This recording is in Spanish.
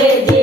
de